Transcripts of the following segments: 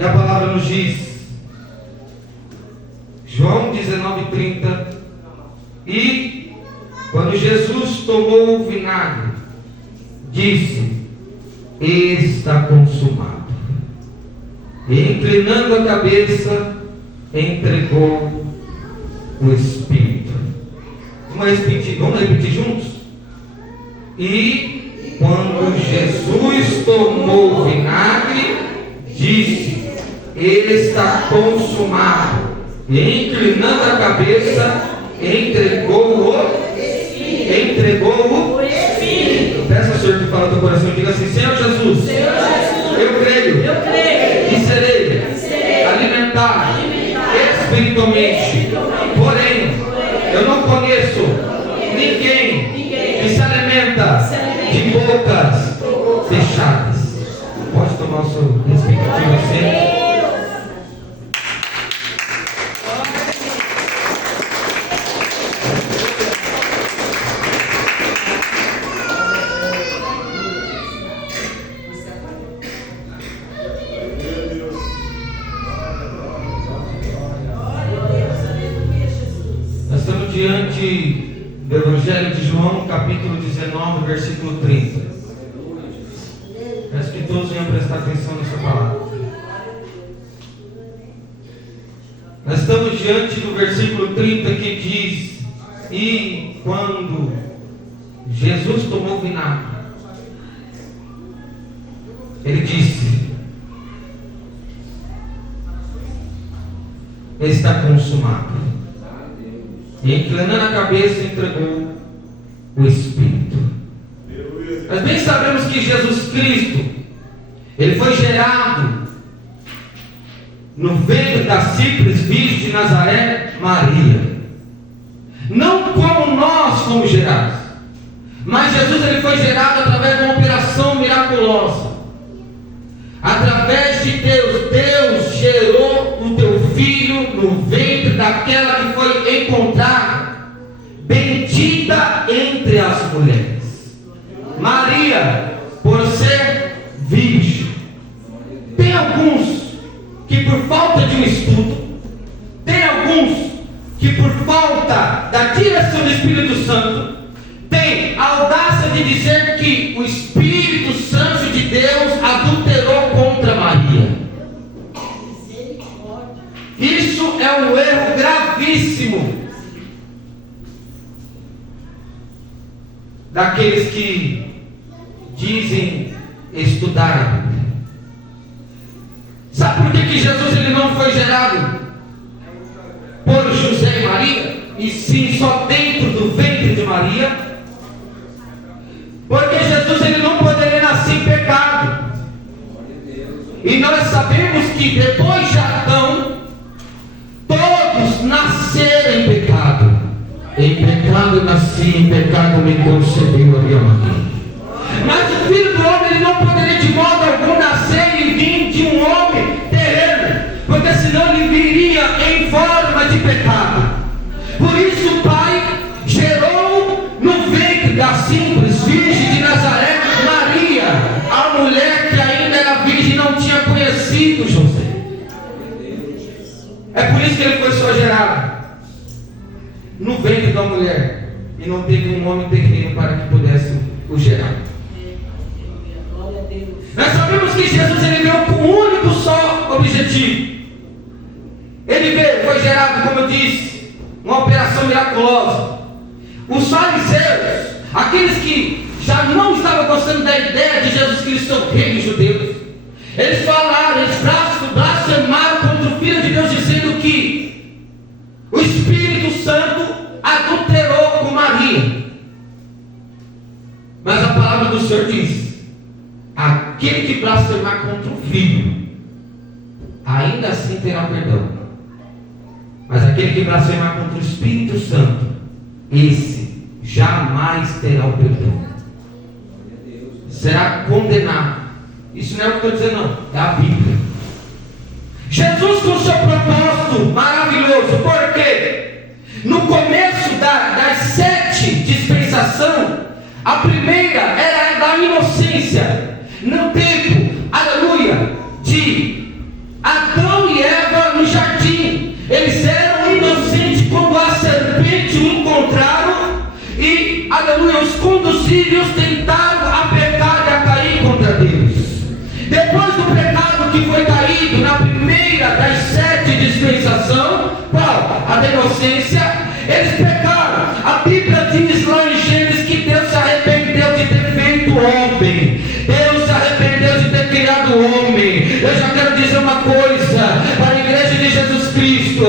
E a palavra nos diz, João 19:30, e quando Jesus tomou o vinagre, disse: está consumado. E inclinando a cabeça, entregou o Espírito. Vamos repetir juntos? E quando Jesus tomou o vinagre, disse: está consumado. E inclinando a cabeça, entregou o Espírito. Peça ao Senhor que fala do teu coração e diga assim: Senhor Jesus, eu creio e serei alimentado espiritualmente. Porém, eu não conheço ninguém que se alimenta de bocas fechadas. Pode tomar o seu respectivo assento. Diante do Evangelho de João, capítulo 19, versículo 30. Peço que todos venham prestar atenção nessa palavra. Nós estamos diante do versículo 30 que diz: e quando Jesus tomou o vinagre, ele disse: está consumado. E inclinando a cabeça, entregou o Espírito. Nós bem sabemos que Jesus Cristo, ele foi gerado no ventre da simples virgem de Nazaré, Maria. Não como nós fomos gerados, mas Jesus ele foi gerado através de uma operação miraculosa. Através de Deus, Deus gerou o teu filho no ventre daquela que foi encontrada bendita entre as mulheres, Maria, por ser virgem. Tem alguns que por falta de um estudo, tem alguns que por falta da direção do Espírito Santo, tem a audácia de dizer que o Espírito Santo de Deus adulterou contra Maria. Isso é um erro gravíssimo daqueles que dizem estudar a Bíblia. Sabe por que Jesus ele não foi gerado por José e Maria, e sim só dentro do ventre de Maria? Porque Jesus ele não poderia nascer em pecado. E nós sabemos que depois de Adão, todos nasceram em pecado. Em pecado nasci, em pecado me concebeu a minha mãe. Mas o Filho do Homem ele não poderia de modo algum nascer e vir de um homem terreno, porque senão ele viria em forma de pecado. Por isso o Pai gerou no ventre da simples virgem de Nazaré, Maria, a mulher que ainda era virgem e não tinha conhecido José. É por isso que ele foi só gerado no ventre da mulher e não teve um homem terreno para que pudesse o gerar. Nós sabemos que Jesus ele veio com um único só objetivo. Ele veio, foi gerado, como eu disse, uma operação miraculosa. Os fariseus, aqueles que já não estavam gostando da ideia de Jesus Cristo ser o rei dos judeus, eles falaram, eles blasfemaram contra o Filho de Deus, dizendo que o Espírito Santo adulterou com Maria. Mas a palavra do Senhor diz: aquele que blasfemar contra o Filho, ainda assim terá perdão. Mas aquele que blasfemar contra o Espírito Santo, esse jamais terá o perdão. Será condenado. Isso não é o que eu estou dizendo, não. É a Bíblia. Jesus com o seu propósito maravilhoso. Por quê? No começo das 7 dispensações, a primeira era da inocência. No tempo, aleluia, de Adão conduzido e os tentado a pecar e a cair contra Deus. Depois do pecado que foi caído na primeira das 7 dispensações, qual? A da inocência. Eles pecaram. A Bíblia diz lá em Gênesis que Deus se arrependeu de ter feito o homem. Deus se arrependeu de ter criado o homem. Eu já quero dizer uma coisa para a igreja de Jesus Cristo.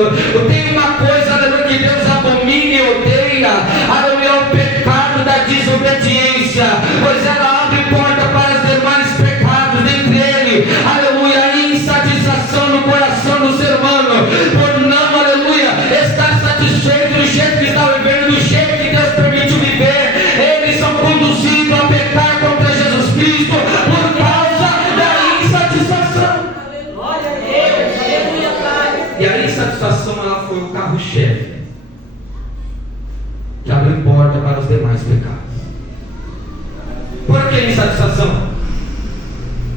Tem uma coisa, aleluia, que Deus abomina e odeia. Aleluia, é o pecado da desobediência, pois ela abre porta para os demais pecados dentre ele. Aleluia, a insatisfação no coração do ser humano por não, aleluia, estar satisfeito do jeito que está vivendo, do jeito que Deus permitiu viver. Eles são conduzidos a pecar contra Jesus Cristo por causa da insatisfação. E a insatisfação, ela foi o carro-chefe que abriu porta para os demais pecados. Por que insatisfação?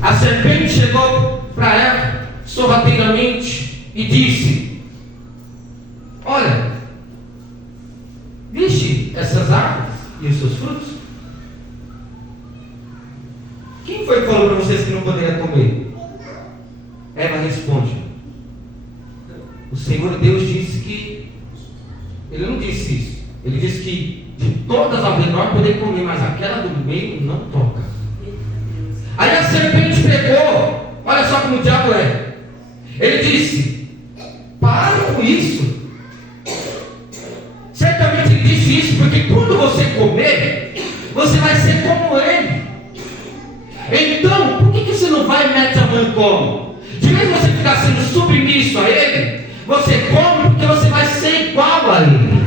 A serpente chegou para ela sorrateiramente e disse: olha, viste essas árvores e os seus frutos? Quem foi que falou para vocês que não poderiam comer? Eva responde: o Senhor Deus disse que... Ele não disse isso. Ele disse que de todas ao redor poder comer, mas aquela do meio não toca. Aí a serpente pegou, olha só como o diabo é. Ele disse: para com isso. Certamente ele disse isso porque quando você comer, você vai ser como ele. Então, por que você não vai e mete a mão e come? De vez você ficar sendo submisso a ele, você come porque você vai ser igual a ele.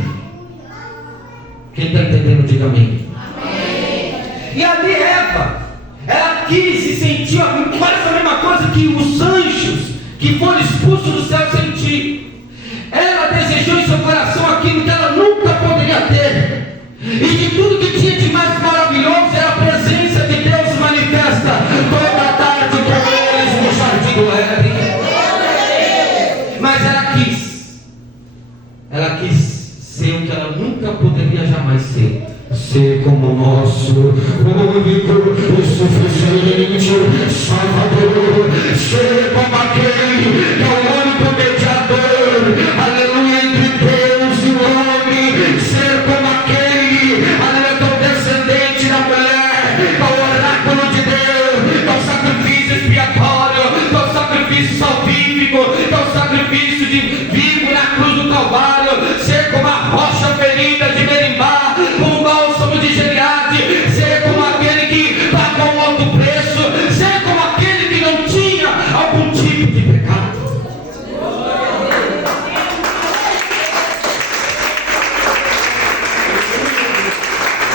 Quem está entendendo, diga amém. E ali Eva, ela quis e sentiu quase a mesma coisa que os anjos que foram expulsos do céu sentiram. Ela desejou em seu coração aquilo que ela nunca poderia ter. E de tudo que tinha de mais maravilhoso era a presença de Deus manifesta toda a tarde com eles no jardim do Éden. Mas ela quis ser o que ela nunca poderia jamais ser. Ser como o nosso único e suficiente Salvador. Ser como aquele que é o único mediador, aleluia, entre Deus e o homem. Ser como aquele, aleluia, que é o descendente da mulher, que é o oráculo de Deus, que é o sacrifício expiatório, que é o sacrifício salvífico, que é o sacrifício de vivo na cruz do Calvário. Ser como a rocha ferida de Merimbá, como o bálsamo de Gileade. Ser como aquele que pagou alto preço. Ser como aquele que não tinha algum tipo de pecado.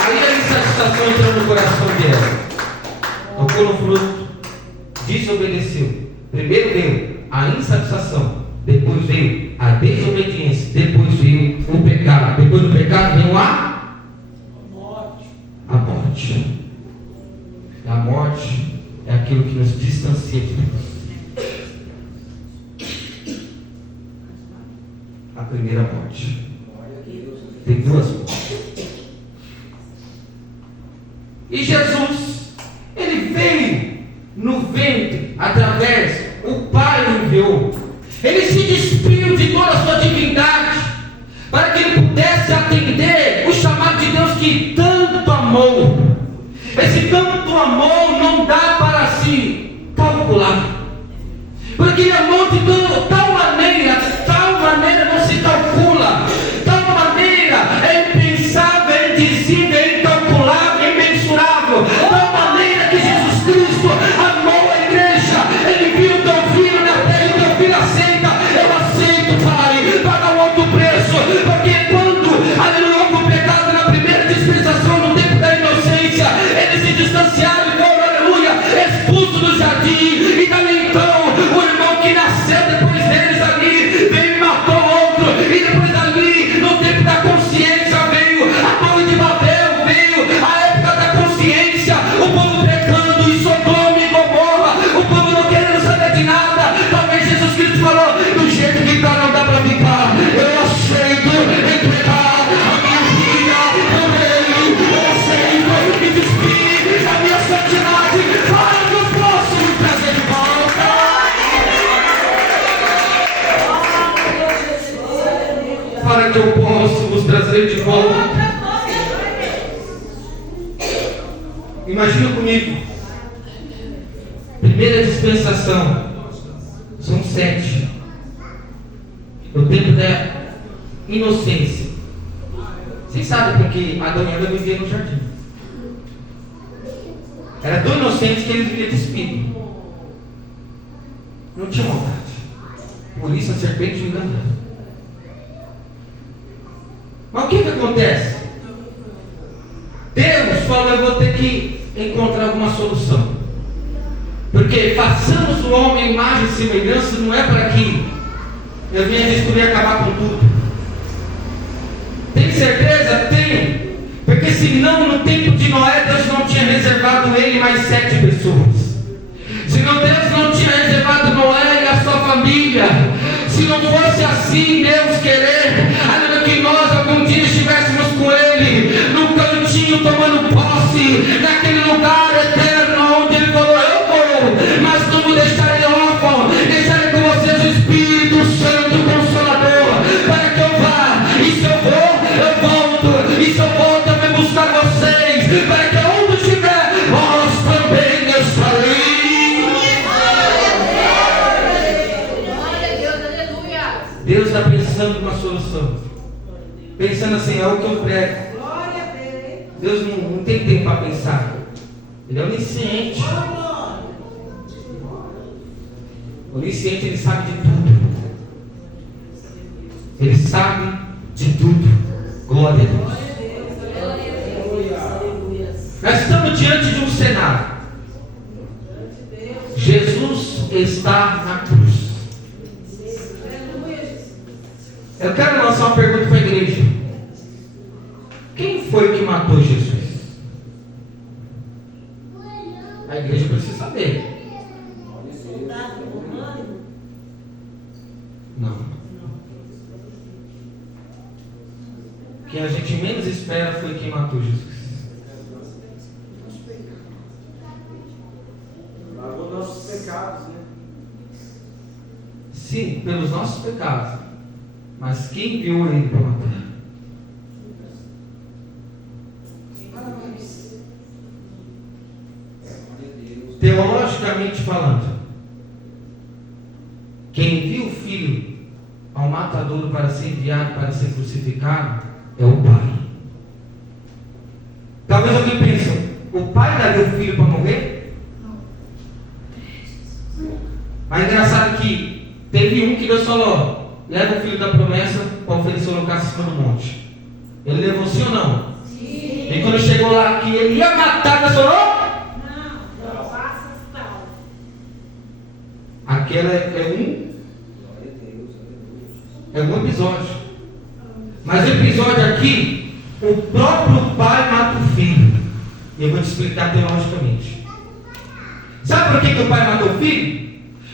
Aí a insatisfação entrou no coração dela, tocou no fruto, desobedeceu. Primeiro veio a insatisfação, depois veio a desobediência, depois veio o pecado, depois do pecado veio a morte. A morte é aquilo que nos distancia de Deus. A primeira morte. Tem duas mortes. E Jesus, ele veio no ventre, através, o Pai o enviou. Ele se despiu de toda a sua divindade, para que ele pudesse atender o chamado de Deus que tanto amou. Esse tanto amor não dá para se calcular, porque ele amou de tal maneira não se calcula, tal maneira é impensável, é indizível, é incalculável, é imensurável, tal maneira que Jesus Cristo amou a igreja. Ele viu o teu filho na terra e o teu filho aceita. Eu aceito, Pai, pagar um alto preço, porque quando, aleluia, houve o pecado na primeira dispensação, no tempo da inocência, eles se distanciaram e foram, aleluia, expulsos do jardim. E daí então, o irmão que nasceu depois trazer de volta. Imagina comigo. Primeira dispensação. São 7. O tempo da inocência. Vocês sabem porque Adão e Eva viviam no jardim. Era tão inocente que eles viviam despido. Não tinha vontade. Por isso a serpente o enganou. Mas o que acontece? Deus falou: eu vou ter que encontrar alguma solução. Porque façamos o homem imagem e semelhança, não é para que eu venha destruir e acabar com tudo. Tem certeza? Tenho. Porque senão no tempo de Noé Deus não tinha reservado ele mais 7 pessoas. Senão Deus não tinha reservado Noé e a sua família. Se não fosse assim, Deus querer, ainda que nós algum dia estivéssemos com ele, no cantinho tomando posse, naquele lugar eterno onde ele falou: eu vou, mas não vou deixar ele órfão, deixarei com vocês o Espírito Santo Consolador, para que eu vá, e se eu vou, eu volto, e se eu volto, eu venho buscar vocês, para que onde estiver, vós também estarei. Deus está pensando numa solução. Pensando assim: é o que eu prego. Deus não tem tempo para pensar. Ele é onisciente. Onisciente, ele sabe de tudo. Ele sabe de tudo. Glória a Deus. Nós estamos diante de um cenário. Jesus está na cruz. Eu quero lançar uma pergunta para a igreja. Quem foi que matou Jesus? A igreja precisa saber. Não. Quem a gente menos espera foi quem matou Jesus. Lavou nossos pecados, né? Sim, pelos nossos pecados. Mas quem enviou ele para matar? Teologicamente falando, quem envia o filho ao matadouro para ser enviado para ser crucificado é o pai. Talvez alguém pense: o pai daria o filho para morrer? Mas é engraçado que teve um que Deus falou: leva o filho da promessa para oferecer o holocausto em cima do monte. Ele levou, sim ou não? Sim. E quando chegou lá que ele ia matar, Deus falou: não faça tal. Aquela é um episódio. Mas o episódio aqui, o próprio pai mata o filho. E eu vou te explicar teologicamente. Sabe por que o pai matou o filho?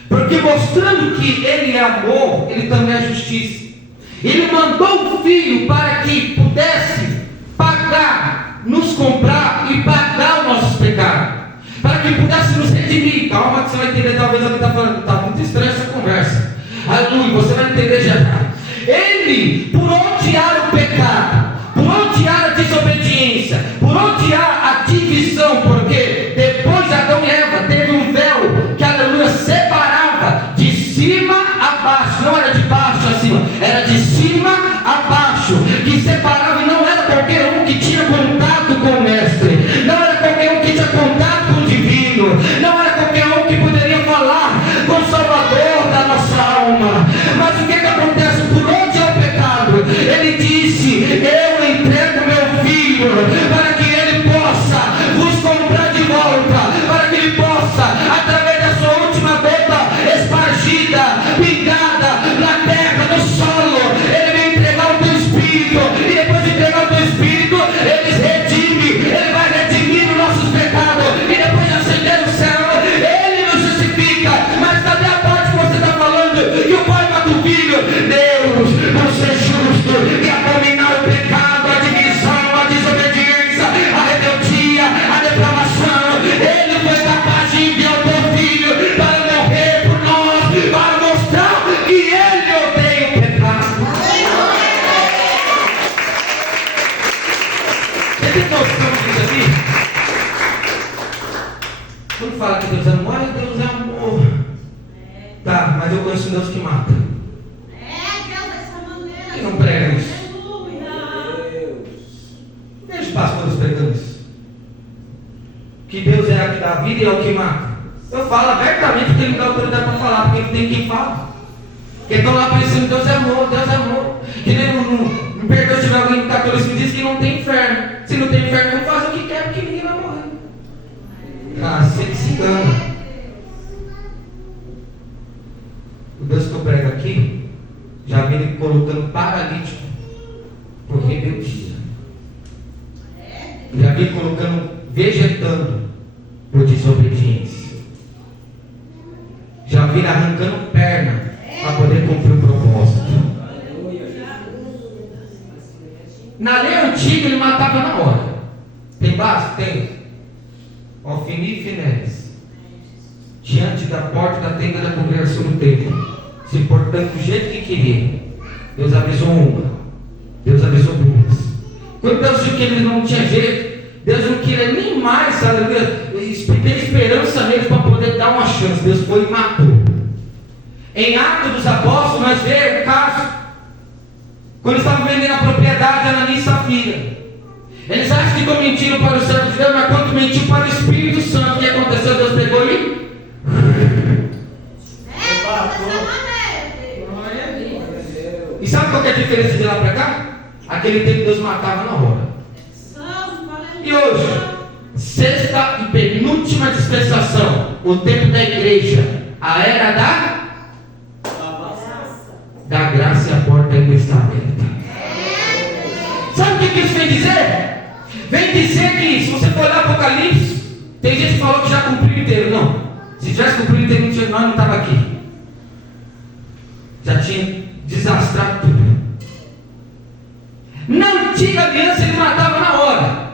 Porque mostrando que ele é amor, ele também é justiça. Ele mandou o filho para que pudesse pagar, nos comprar e pagar os nossos pecados. Para que pudesse nos redimir. Calma que você vai entender, talvez alguém está falando, está muito estranha essa conversa. Aleluia, você vai entender já já. Ele, por odiar o pecado, por odiar a desobediência, por odiar a divisão, porque depois de Adão e Eva teve um véu que, aleluia, separava de cima a baixo, não era de baixo a cima, era de cima a baixo, que separava, e não era qualquer um que tinha contato com o mestre, não era qualquer um que tinha contato com o divino, não era qualquer um que poderia falar com o Salvador da nossa alma. Mas o que acontece? Por onde é o pecado? Ele disse: eu entrego meu filho para que ele possa vos comprar de volta, para que ele possa, através da sua última gota espargida, pingada na terra, no solo, ele vai entregar o teu espírito, e depois de entregar o teu espírito, ele redime, ele vai redimir os nossos pecados, e depois de ascender no céu, ele nos justifica. Mas cadê a parte que você está falando? Que o pai mata o filho? Deus, por ser justo e abominar o pecado, a divisão, a desobediência, a rebeldia, a depravação, ele foi capaz de enviar o teu filho para morrer por nós, para morrer mas eu conheço um Deus que mata. Deus dessa maneira. Quem não prega isso? Aleluia. Deixa os pastores pregando isso. Que Deus é o que dá vida e é o que mata. Eu falo abertamente porque ele me dá autoridade para falar, porque não tem quem fala. Porque estão lá pensando, Deus é amor, Deus é amor. Que nem no perdão se tiver alguém do catolicismo diz que não tem inferno. Se não tem inferno, não faz o que quer, porque ninguém vai morrer. Ah, você se engana. O Deus que eu prego aqui já vem ele colocando paralítico por rebeldia. Já vem colocando vegetando por desobediência. Já vem arrancando perna para poder cumprir o propósito. Na lei antiga ele matava na hora. Tem base? Tem. Ofni e Finéis, diante da porta da tenda da congregação do templo, se portando do jeito que queria. Deus avisou uma, Deus avisou duas. Quando Deus viu que ele não tinha jeito, Deus não queria nem mais, aleluia, ter esperança neles para poder dar uma chance. Deus foi e matou. Em Atos dos Apóstolos nós vemos o caso, quando estavam vendendo a propriedade de Ananias e Safira. Eles acham que estão mentindo para o servo de Deus, mas quando mentiu para o Espírito Santo, o que aconteceu? Deus pegou ele. E sabe qual que é a diferença de lá para cá? Aquele tempo Deus matava na hora. E hoje, sexta e penúltima dispensação, o tempo da igreja, a era da graça, e a porta ainda está aberta. Sabe o que isso vem dizer? Vem dizer que, se você for olhar Apocalipse, tem gente que falou que já cumpriu inteiro. Não, se tivesse cumprido inteiro, nós não estava aqui. Já tinha desastrado tudo. Na antiga aliança ele matava na hora,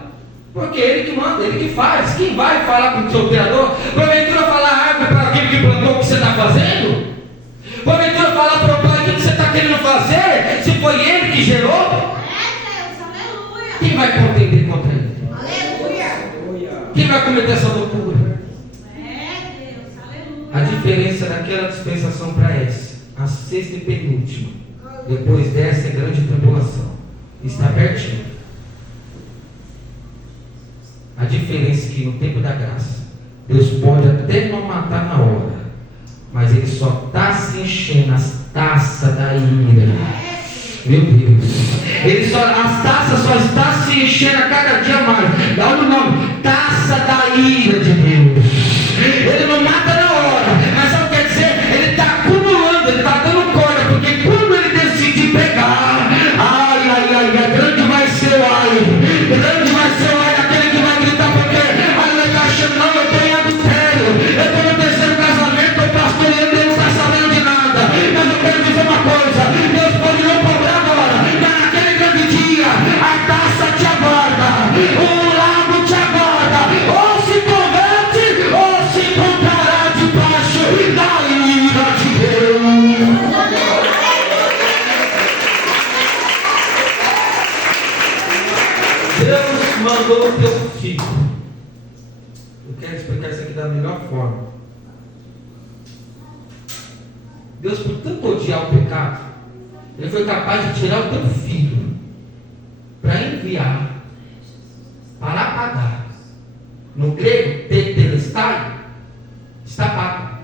porque ele que manda, ele que faz. Quem vai falar com o seu criador? Porventura falar a árvore para aquele que plantou o que você está fazendo? Porventura falar para o pai o que você está querendo fazer? Se foi ele que gerou? Quem vai contender contra ele? Aleluia. Quem vai cometer essa loucura? Deus, aleluia. A diferença daquela dispensação para essa, a sexta e penúltima, depois dessa é grande tribulação, está pertinho. A diferença é que no tempo da graça, Deus pode até não matar na hora, mas Ele só está se enchendo as taças da ira. Meu Deus, as taças só estão se enchendo a cada dia mais. Dá o nome, taça da ira de Deus. Ele não mata na hora, mas só quer dizer, ele está acumulando, ele está dando corda, porque quando ele decidir pegar, grande vai ser o ai, grande vai ser o ai, aquele que vai gritar, porque ele está achando, não, eu estou em adultério, eu estou no terceiro casamento, o pastor ele não está sabendo de nada, mas eu quero dizer uma coisa, Deus pode não cobrar agora, mas naquele grande dia, a taça te aguarda, o lago te aguarda, ou se converte, ou se encontrará debaixo da ira de Deus. Deus mandou o teu filho. Eu quero explicar isso aqui da melhor forma. Deus, por tanto odiar o pecado, Ele foi capaz de tirar o teu filho para enviar, para apagar. No grego, tetelestai, está pago,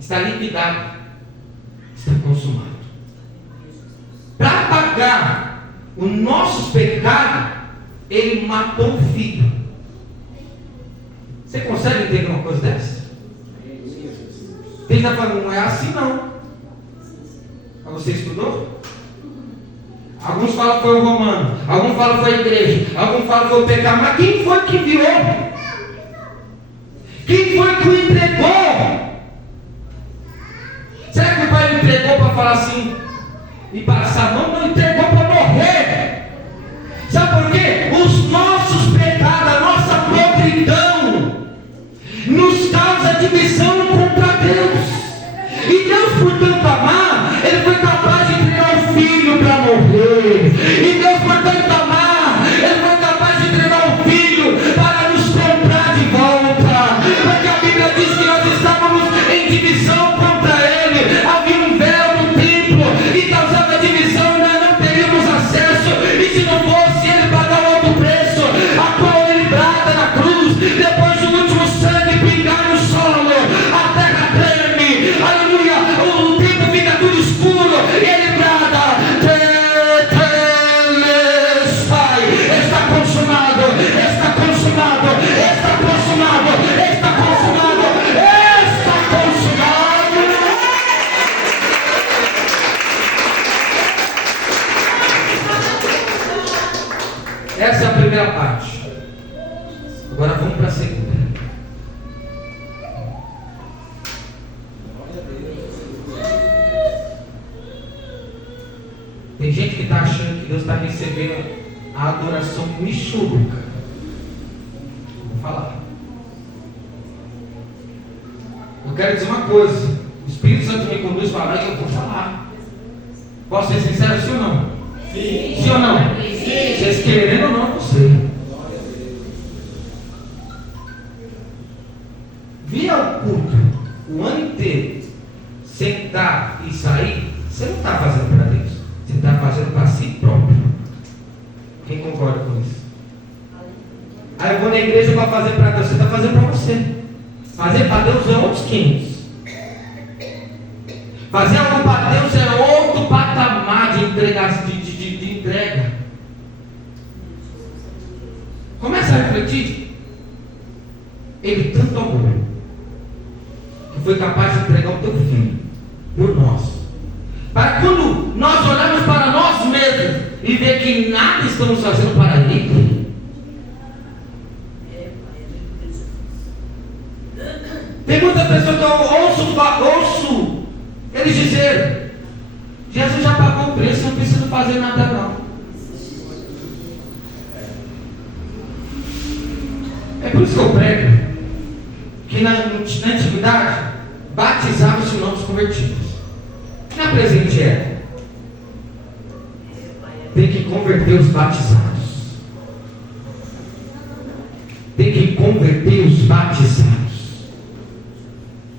está liquidado, está consumado. Para apagar os nossos pecados, Ele matou o filho. Você consegue entender uma coisa dessa? Ele está falando, não é assim não. Mas você estudou? Alguns falam que foi o romano, alguns falam que foi a igreja, alguns falam que foi o pecado, mas quem foi que enviou? Quem foi que o entregou? Será que o pai o entregou para falar assim e passar a mão? Não, entregou para morrer. Sabe por quê? Os nossos pecados, a nossa podridão nos causa divisão contra Deus. E Deus, por tanto amar, Ele foi capaz de entregar o filho para morrer. E Deus, por tanto amar, Ele foi capaz de entregar o filho para nos comprar de volta. Porque a Bíblia diz que nós estávamos em divisão contra Tem gente que está achando que Deus está recebendo a adoração michuruca. Vou falar. Eu quero dizer uma coisa. O Espírito Santo me conduz para lá e eu vou falar. Posso ser sincero, sim ou não? Sim. Sim ou não? Sim. Vocês querendo ou não, eu não sei. Vir ao culto o ano inteiro, sentar e sair, você não está fazendo para Deus. Você está fazendo para si próprio. Quem concorda com isso? Aí eu vou na igreja para fazer para Deus. Você está fazendo para você. Fazer para Deus é outros 500. Fazer algo para Deus é outro patamar de entrega. Começa a refletir. Ele tanto amou que foi capaz de entregar o teu filho por nós. Para quando nós olharmos para nós mesmos e ver que nada estamos fazendo para Ele. Tem muitas pessoas que eu ouço eles dizerem: Jesus já pagou o preço, não preciso fazer nada não. É por isso que eu prego que na antiguidade batizavam-se novos convertidos. Na presente era, tem que converter os batizados. Tem que converter os batizados.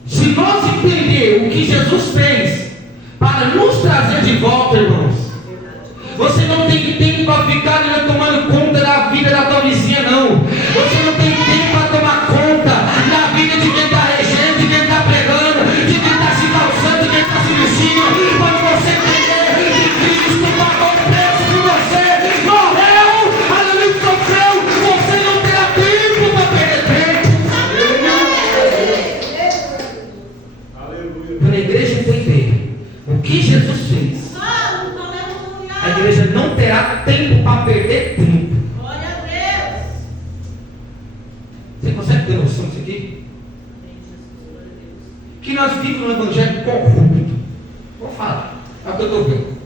Se nós entender o que Jesus fez para nos trazer de volta, irmãos, você não tem tempo para ficar tomando conta da vida da tua vizinha, não. Você não tem tempo para tomar conta da vida de quem está regendo, de quem está pregando, de quem está se calçando, de quem está se vestindo. Quando você entender que Cristo pagou o preço por você, morreu, aleluia, sofreu, você não terá tempo para perder tempo. Aleluia. Para a igreja entender o que Jesus fez, a igreja não terá tempo para perder tempo. Glória a Deus. Você consegue ter noção disso aqui? Que nós vivemos no evangelho corrupto. Vou falar, é o que eu estou vendo.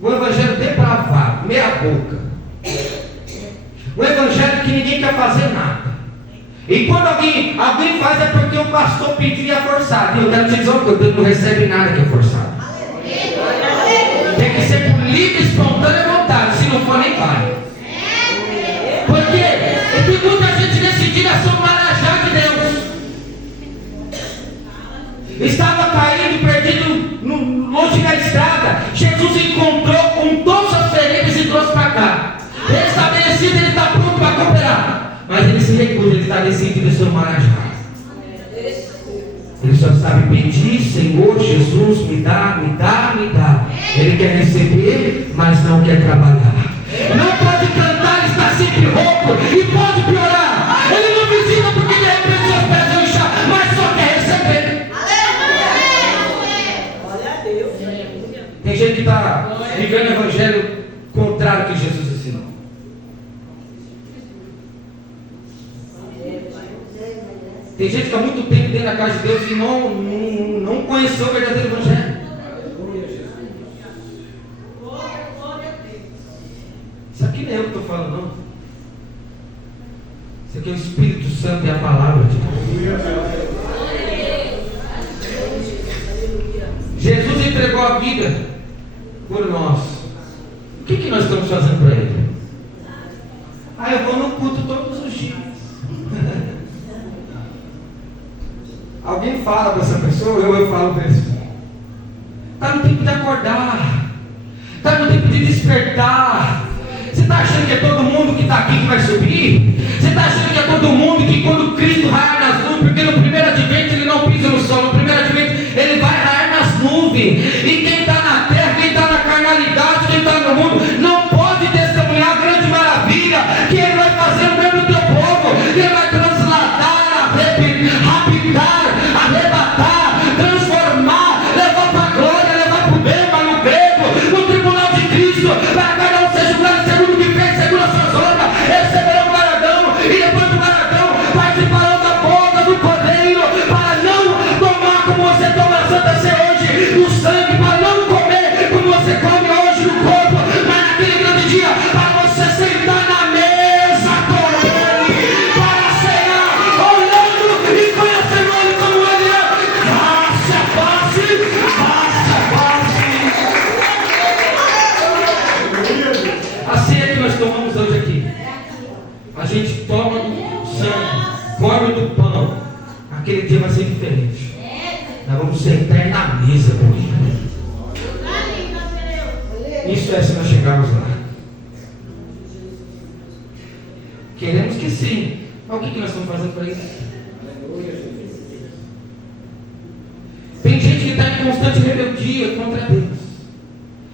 O evangelho depravado, meia boca. O evangelho que ninguém quer fazer nada. E quando alguém faz é porque o pastor pediu e é forçado. E eu quero te dizer uma coisa: Deus não recebe nada que é forçado. Tem que ser por livre, espontânea vontade. Se não for, nem vai. Porque tem muita gente decidida a ser um marajá de Deus. Estava caído, perdido, longe da estrada. Jesus encontrou, untou suas feridas e trouxe para cá. Restabelecido, ele está pronto para cooperar. Mas ele se recusa, ele está decidido a ser um marajá. Ele só sabe pedir: Senhor Jesus, me dá, me dá, me dá. Ele quer receber, mas não quer trabalhar. Não pode cantar, ele está sempre rouco e pode piorar. Ele não visita porque de repente seus pés vão inchar, mas só quer receber. Glória a Deus. Tem gente que está vivendo o evangelho contrário ao que Jesus ensinou. Tem gente que há muito tempo dentro da casa de Deus e não conheceu o verdadeiro evangelho. Glória a Deus. Isso aqui não é eu que estou falando, não. Isso aqui é o Espírito Santo e a palavra de Deus. Jesus entregou a vida por nós. O que nós estamos fazendo para Ele? Eu vou no culto todos os dias. Alguém fala para essa pessoa, eu falo para essa pessoa. Está no tempo de acordar. Está no tempo de despertar. Você está achando que é todo mundo que está aqui que vai subir? Você está achando que é todo mundo que quando Cristo raiar nas nuvens, porque no primeiro advento ele não pisa no sol, no primeiro advento ele vai raiar nas nuvens. E quem está na terra, quem está na carnalidade, quem está no mundo, não pode testemunhar a grande maravilha que ele vai fazer no meio do teu povo. Ele vai transladar, raptar, arrebatar, transformar, levar para a glória, levar para o bema, no grego, no tribunal de Cristo, para cada um seja julgado segundo o que fez, segundo as suas obras. Receberão o galardão, e depois do galardão participarão da boca do Cordeiro para sentar na mesa comigo. Isso é se nós chegarmos lá. Queremos que sim. Mas o que nós estamos fazendo para isso? Tem gente que está em constante rebeldia contra Deus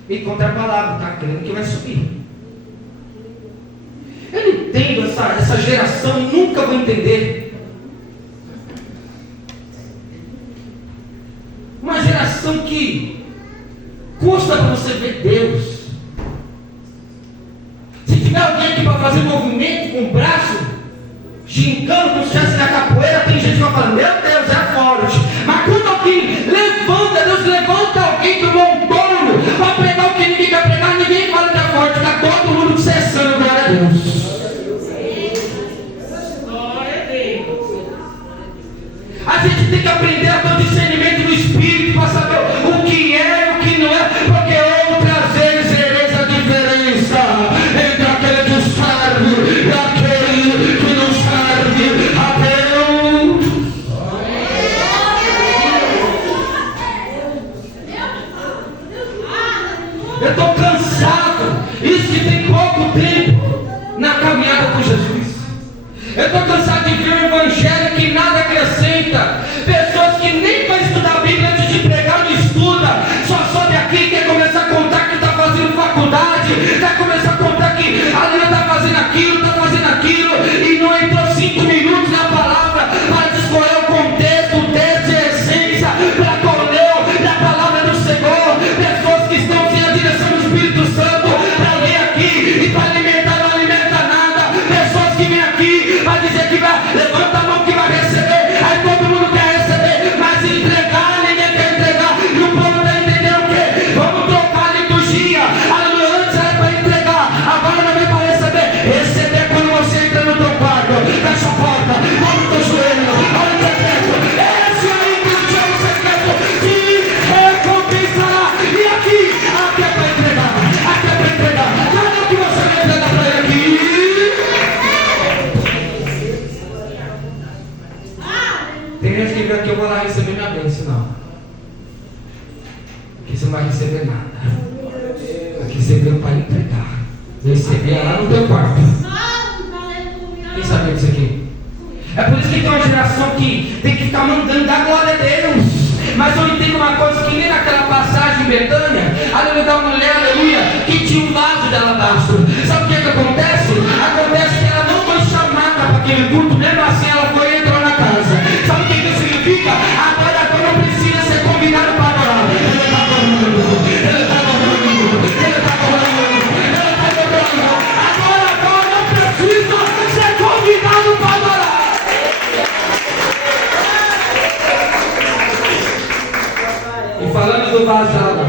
e contra a palavra, está crendo que vai subir. Eu não entendo essa geração, nunca vou entender. Uma geração que custa para você ver Deus. Se tiver alguém aqui para fazer movimento com o braço, gincando com os chances da capoeira, tem gente que vai falar, meu Deus, é forte. Mas quando alguém levanta, Deus levanta alguém do montouro para pregar o que ninguém quer pregar, ninguém fala que é forte, está todo mundo cessando, glória a Deus. A gente tem que aprender a ter o discernimento do Espírito para saber o que é e o que não é, porque outras vezes vereis a diferença entre aquele que serve e aquele que não serve a Deus. Eu estou cansado, isso que tem pouco tempo na caminhada com Jesus. Eu estou cansado de ver um evangelho que nada acrescenta. Pessoas que nem para estudar a Bíblia antes de pregar não estuda. Só sobe aqui, quer começar a contar que está fazendo faculdade, quer começar a contar que a Lina está fazendo aquilo, e não entrou 5 minutos na palavra para discorrer o contexto, o texto e a essência para colher da palavra do Senhor. Pessoas que estão sem a direção do Espírito Santo para vir aqui e para alimentar, não alimenta nada. Pessoas que vêm aqui para dizer que vai, levanta a mão que vai receber, aí todo mundo quer receber, mas entregar, ninguém quer entregar, e o povo está entendendo o quê? Vamos trocar a liturgia, aleluia, antes era para entregar, agora não vem para receber. Receber quando você entra no teu quarto, fecha a porta, dobra o teu joelho, olha o secreto, esse aí que o teu secreto te recompensará. E aqui é para entregar, nada que você vai entregar para ele aqui. Tem gente que vem aqui, eu vou lá receber minha bênção, não. Aqui você não vai receber nada. Aqui você veio para entregar. Receber lá no teu quarto. Quem sabe disso aqui? É por isso que tem uma geração que tem que ficar mandando dar glória a Deus. Mas eu entendo uma coisa, que nem naquela passagem em Betânia, aleluia, da mulher, aleluia, que tinha um vaso de alabastro. Sabe o que acontece? Acontece que ela não foi chamada para aquele culto, mesmo assim ela foi e entrou na casa. Sabe o que isso significa? Agora não precisa ser convidado para adorar. Ele está adorando. Agora não precisa ser convidado para adorar. E falando do vaso de alabastro,